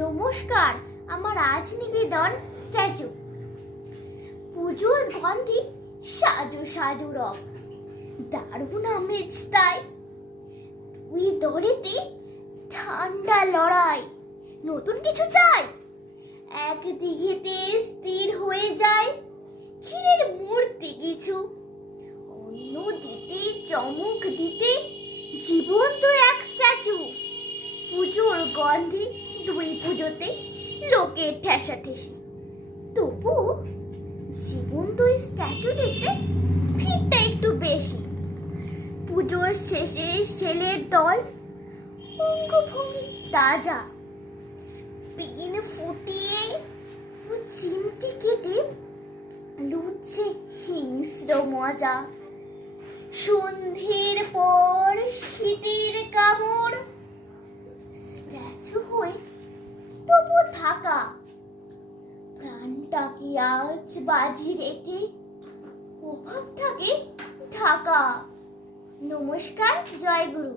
নমস্কার। আমার আজ নিবেদন স্ট্যাচু। পুজোর গন্ধে সাজু সাজু রং, দারুণ আমেজ তাই। তুই দরেতে ঠান্ডা লড়াই, নতুন কিছু চাই। একদিকেতে স্থির হয়ে যায় ক্ষীরের মূর্তি কিছু, অন্য দিতে চমক দিতে জীবন্ত এক স্ট্যাচু। পুজোর গন্ধে দুই পুজোতে লোকের ঠেসাঠেসি, তবু জীবন্ত স্ট্যাচু দেখতে ভিড়টা একটু বেশি। পুজোর শেষে ছেলের দল, অঙ্গভঙ্গি তাজা, পিন ফুটিয়ে ও চিমটি কেটে লুটছে হিংস্র মজা। সন্ধ্যের পর শীতের কামড়, স্ট্যাচু হয়ে তবু থাকা, প্রাণটাকে আজ বাজি রেখে অভাবটাকে ঢাকা। নমস্কার, জয় গুরু।